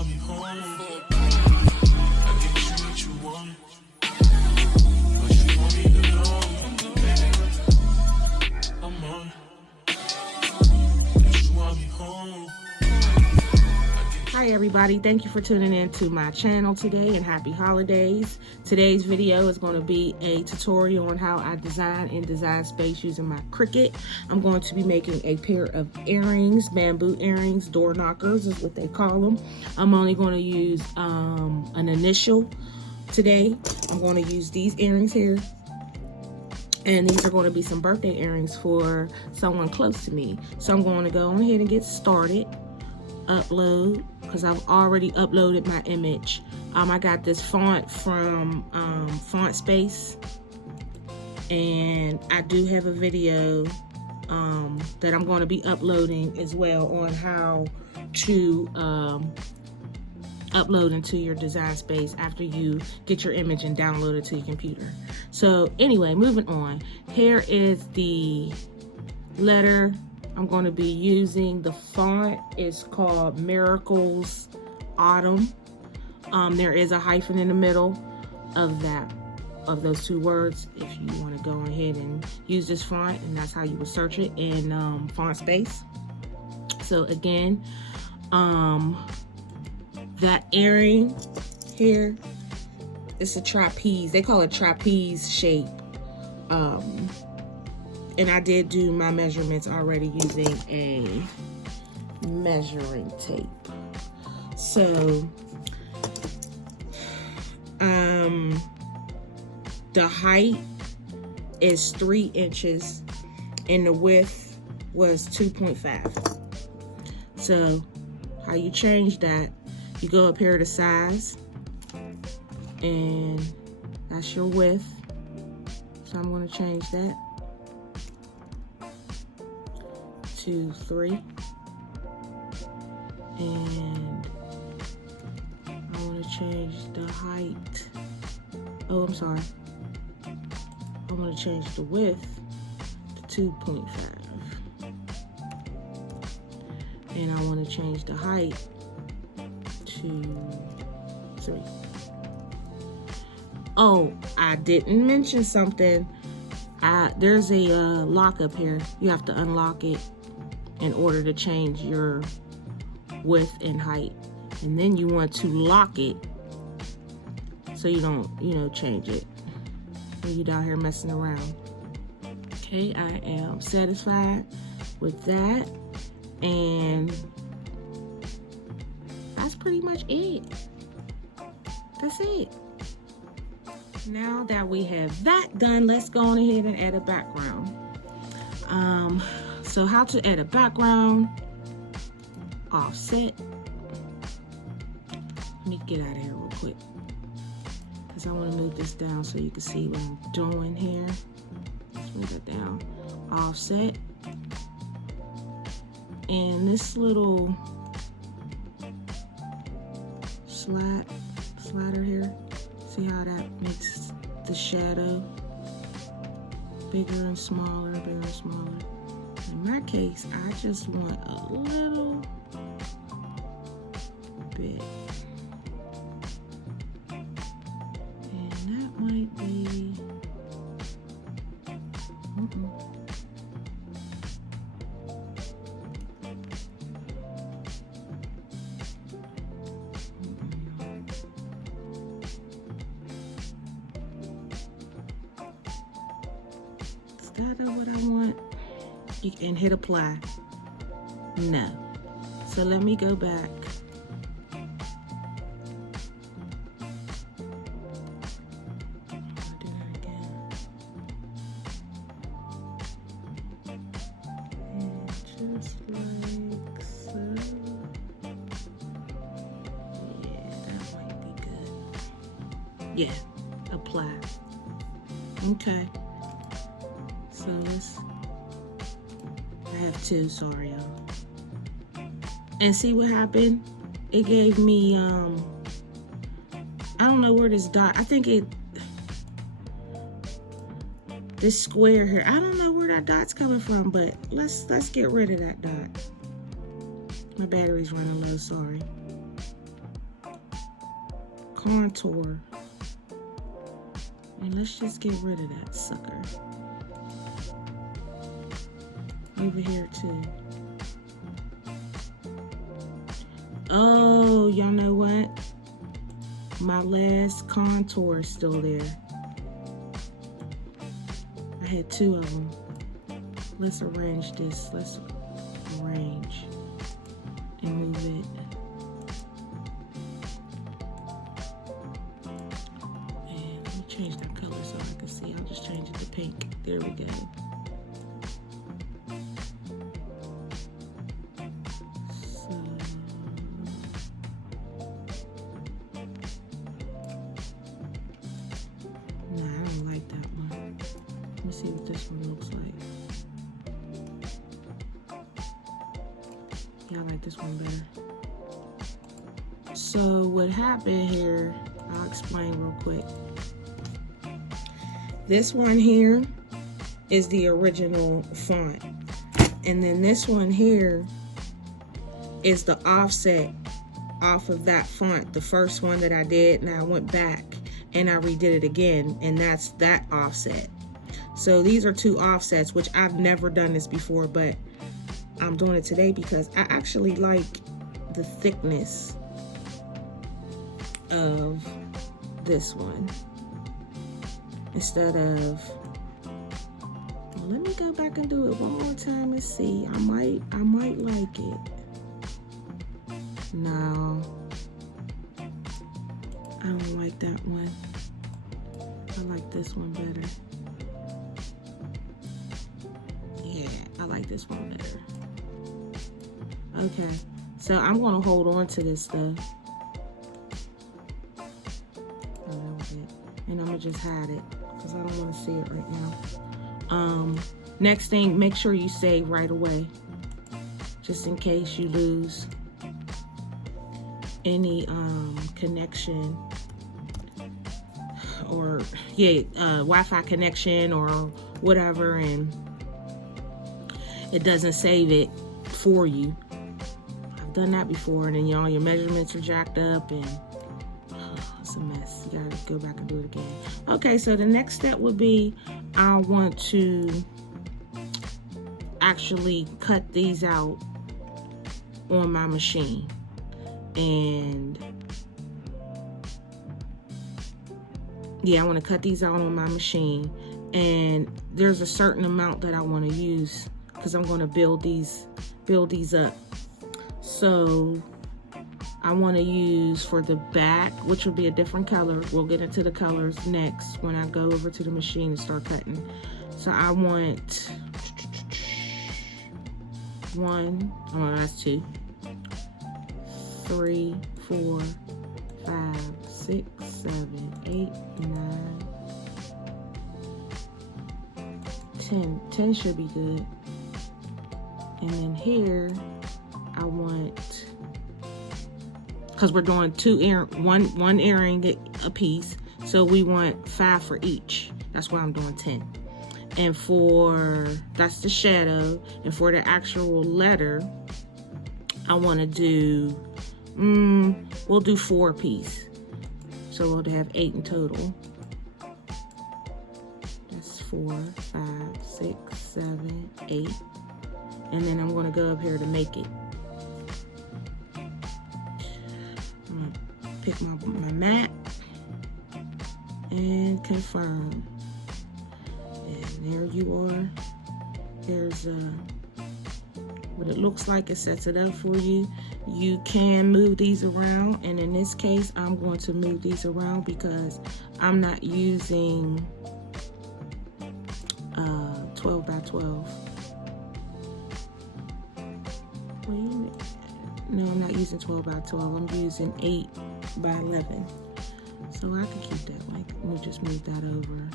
want me home. I get you what you want. But you want me to know. I'm on. You want me home. Hi everybody, thank you for tuning in to my channel today and happy holidays. Today's video is going to be a tutorial on how I design in Design Space using my Cricut. I'm going to be making a pair of earrings, bamboo earrings, door knockers is what they call them. I'm only going to use an initial today. I'm going to use these earrings here. And these are going to be some birthday earrings for someone close to me. So I'm going to go on ahead and get started. Upload, because I've already uploaded my image. I got this font from Font Space, and I do have a video that I'm going to be uploading as well on how to upload into your Design Space after you get your image and download it to your computer. So anyway, moving on. Here is the letter I'm going to be using. The font is called Miracles Autumn. There is a hyphen in the middle of those two words if you want to go ahead and use this font, and that's how you would search it in Font Space. So again, that earring here, it's a trapeze. They call it trapeze shape. And I did do my measurements already using a measuring tape. So, the height is 3 inches and the width was 2.5. So, how you change that, you go up here to size, and that's your width. So I'm going to change that to 3, and I want to change the height. Oh, I'm sorry. I want to change the width to 2.5, and I want to change the height to 3. Oh, I didn't mention something. There's a lock up here. You have to unlock it in order to change your width and height, and then you want to lock it so you don't, change it when you're down here messing around. Okay, I am satisfied with that, and that's pretty much it. That's it. Now that we have that done, let's go on ahead and add a background. So how to add a background, offset. Let me get out of here real quick, because I want to move this down so you can see what I'm doing here. Let's move it down, offset. And this little slider here, see how that makes the shadow bigger and smaller, bigger and smaller. In my case, I just want a little bit. And that might be, Is that what I want? You can hit apply. No. So let me go back. I'll do that again. And just like so. Yeah, that might be good. Yeah, apply. Okay. So let's, I have 2, sorry y'all. And see what happened? It gave me, I don't know where this dot, I think this square here, I don't know where that dot's coming from, but let's get rid of that dot. My battery's running low, sorry. contour. And let's just get rid of that sucker. Over here too. Oh, y'all know what? My last contour is still there. I had 2 of them. Let's arrange this. Let's arrange and move it. And let me change that color so I can see. I'll just change it to pink. There we go. See what this one looks like. Yeah, I like this one better. So what happened here, I'll explain real quick. This one here is the original font. And then this one here is the offset off of that font, the first one that I did, and I went back and I redid it again, and that's that offset. So these are 2 offsets, which I've never done this before, but I'm doing it today because I actually like the thickness of this one instead of, well, let me go back and do it one more time and see. I might like it. No, I don't like that one. I like this one better. Yeah, I like this one better. Okay, so I'm gonna hold on to this stuff. Oh, that was it. And I'm gonna just hide it because I don't want to see it right now. Next thing, make sure you save right away, just in case you lose any connection or Wi-Fi connection or whatever, and it doesn't save it for you. I've done that before, and then all your measurements are jacked up, and it's a mess. You gotta go back and do it again. Okay, so the next step would be I want to actually cut these out on my machine, and yeah, I want to cut these out on my machine, and there's a certain amount that I want to use because I'm going to build these up. So I want to use for the back, which will be a different color. We'll get into the colors next when I go over to the machine and start cutting. So I want 1, oh, that's 2, 3, 4, 5, 6, 7, 8, 9, 10. 10 should be good. And then here, I want, because we're doing one earring a piece, so we want 5 for each. That's why I'm doing 10. And that's the shadow. And for the actual letter, I want to do, we'll do 4 piece. So we'll have 8 in total. That's 4, 5, 6, 7, 8. And then I'm going to go up here to make it. I'm going to pick my mat and confirm. And there you are. There's what it looks like. It sets it up for you. You can move these around, and in this case I'm going to move these around because I'm not using 12 by 12. No, I'm not using 12 by 12. I'm using 8 by 11. So I can keep that like, let me just move that over.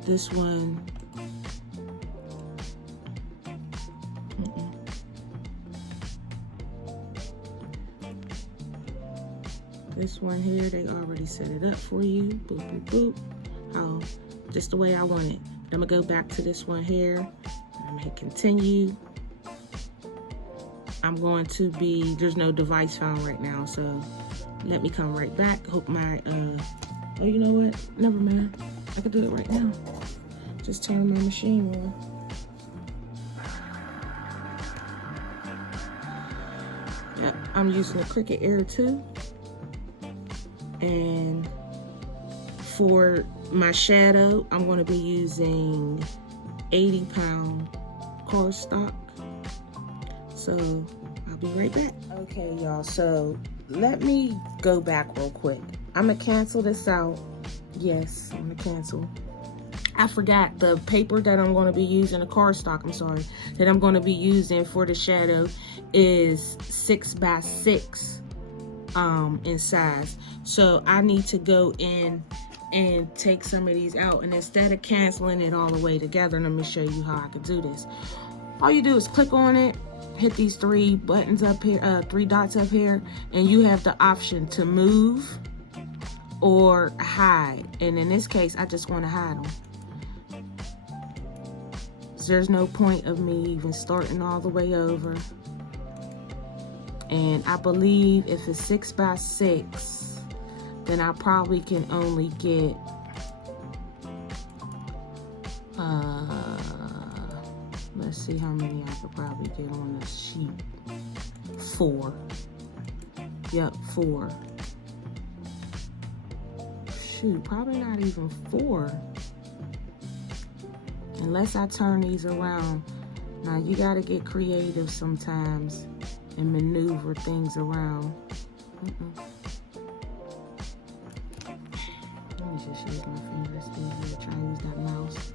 This one, this one here, they already set it up for you. Boop, boop, boop. Oh, just the way I want it. I'm gonna go back to this one here. I'm gonna hit continue. I'm going to be, there's no device found right now, so let me come right back. Hope my, oh, you know what? Never mind. I could do it right now. Just turn my machine on. Yep, I'm using the Cricut Air 2. And for my shadow, I'm going to be using 80-pound cardstock. So I'll be right back. Okay, y'all, so let me go back real quick. I'm gonna cancel this out. Yes, I'm gonna cancel. I forgot the paper that I'm going to be using, the cardstock, I'm sorry, that I'm going to be using for the shadow is 6x6 in size. So I need to go in and take some of these out, and instead of canceling it all the way together, let me show you how I could do this. All you do is click on it, hit these three buttons up here, 3 dots up here, and you have the option to move or hide. And in this case, I just want to hide them. There's no point of me even starting all the way over. And I believe if it's 6x6, then I probably can only get let's see how many I could probably get on this sheet. 4. Yep, 4. Shoot, probably not even 4. Unless I turn these around. Now you gotta get creative sometimes and maneuver things around. Let me just use my fingers. Try to use that mouse.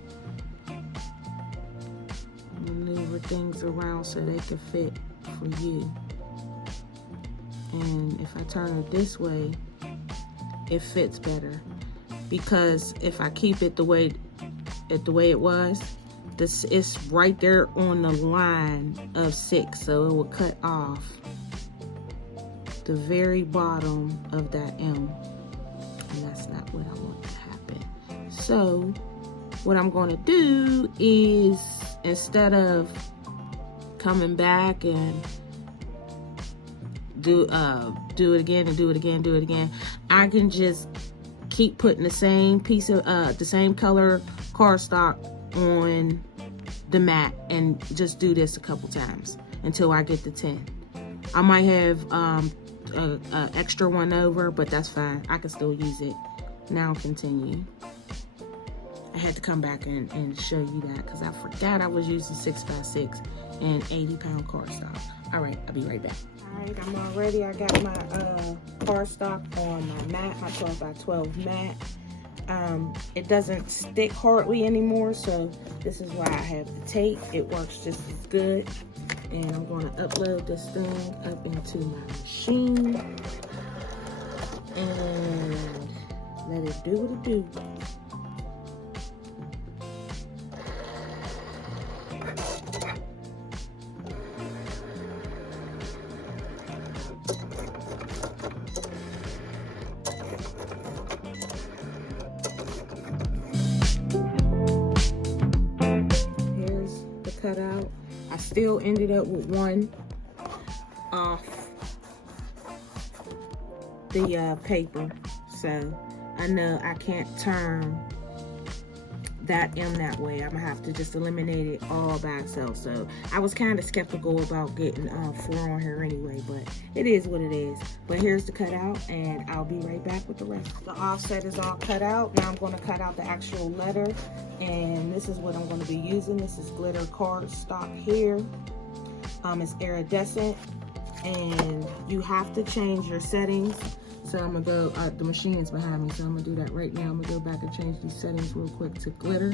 Maneuver things around so they can fit for you. And if I turn it this way, it fits better. Because if I keep it the way it was, this is right there on the line of 6, so it will cut off the very bottom of that M, and that's not what I want to happen. So what I'm going to do is, instead of coming back and do it again and do it again, do it again, I can just keep putting the same piece of the same color cardstock on the mat and just do this a couple times until I get the 10. I might have a extra one over, but that's fine. I can still use it. Now continue. I had to come back and show you that because I forgot I was using 6x6 and 80-pound cardstock. All right, I'll be right back. All right, I'm all ready. I got my cardstock on my mat, my 12x12 mat. It doesn't stick hardly anymore, so this is why I have the tape. It works just as good. And I'm going to upload this thing up into my machine and let it do what it do. Cut out. I still ended up with one off the paper, so I know I can't turn that M that way. I'm gonna have to just eliminate it all by itself. So I was kind of skeptical about getting 4 on here anyway, but it is what it is. But here's the cutout, and I'll be right back with the rest. The offset is all cut out. Now I'm going to cut out the actual letter, and this is what I'm going to be using. This is glitter cardstock here. It's iridescent, and you have to change your settings. So I'm gonna go, the machine's behind me, so I'm gonna do that right now. I'm gonna go back and change these settings real quick to glitter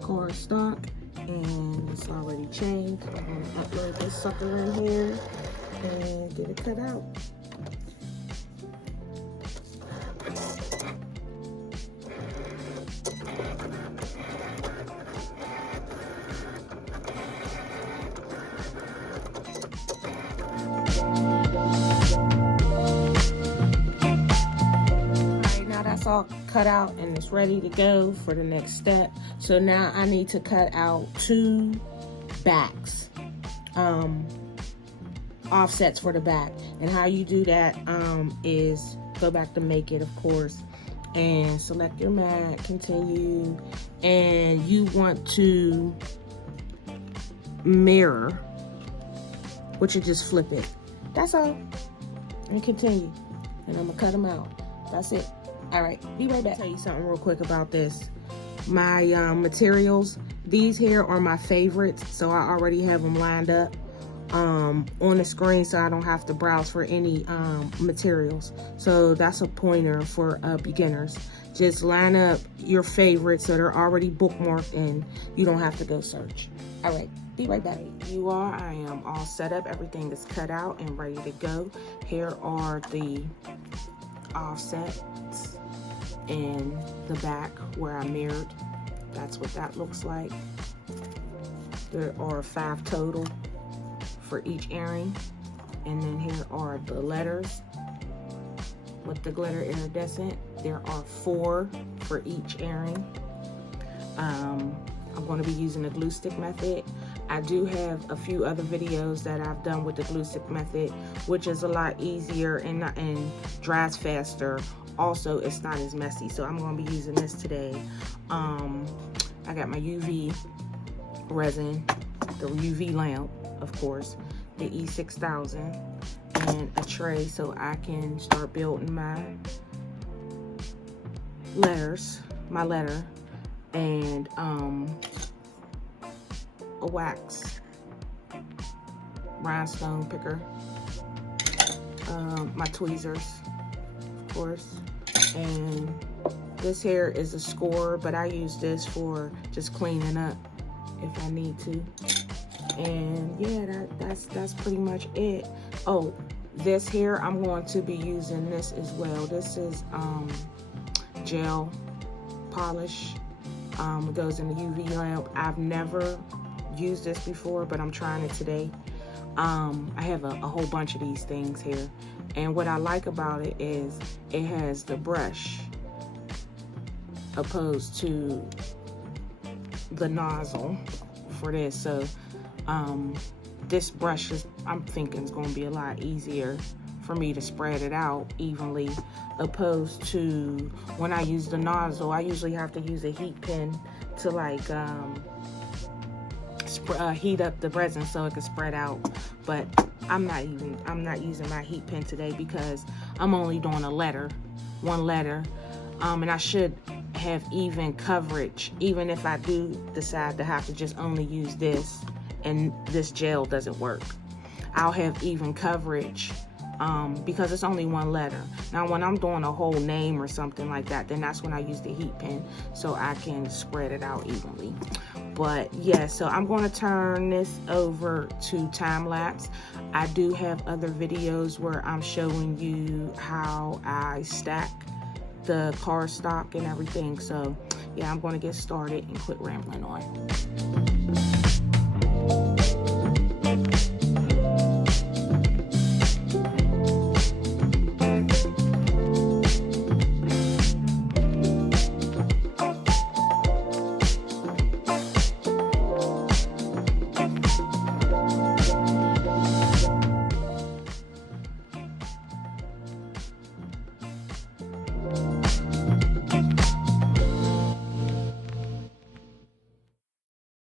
cardstock, and it's already changed. I'm gonna upload this sucker in here and get it cut out. All cut out and it's ready to go for the next step. So now I need to cut out 2 backs. offsets for the back. And how you do that is go back to make it, of course, and select your mat, continue, and you want to mirror, which you just flip it. That's all. And continue. And I'm gonna cut them out. That's it. All right, be right back. Tell you something real quick about this. My materials, these here are my favorites, so I already have them lined up on the screen, so I don't have to browse for any materials. So that's a pointer for beginners. Just line up your favorites so they're already bookmarked and you don't have to go search. All right, be right back. You are, I am all set up. Everything is cut out and ready to go. Here are the offsets in the back where I mirrored. That's what that looks like. There are 5 total for each earring, and then here are the letters with the glitter iridescent. There are 4 for each earring. I'm going to be using the glue stick method. I do have a few other videos that I've done with the glue stick method, which is a lot easier and dries faster. Also, it's not as messy, so I'm going to be using this today. I got my UV resin, the UV lamp, of course, the E6000, and a tray so I can start building my letter, and a wax rhinestone picker, my tweezers, of course, and this here is a scorer, but I use this for just cleaning up if I need to. And yeah, that's pretty much it. Oh, this here, I'm going to be using this as well. This is gel polish. It goes in the UV lamp. I've never used this before, but I'm trying it today. I have a whole bunch of these things here, and what I like about it is it has the brush opposed to the nozzle for this. So this brush is, I'm thinking, is going to be a lot easier for me to spread it out evenly, opposed to when I use the nozzle. I usually have to use a heat pin to like heat up the resin so it can spread out. But I'm not using my heat pin today because I'm only doing one letter, and I should have even coverage, even if I do decide to have to just only use this and this gel doesn't work. I'll have even coverage because it's only one letter. Now when I'm doing a whole name or something like that, then that's when I use the heat pin so I can spread it out evenly. But yeah, so I'm going to turn this over to time lapse. I do have other videos where I'm showing you how I stack the cardstock and everything. So yeah, I'm going to get started and quit rambling on.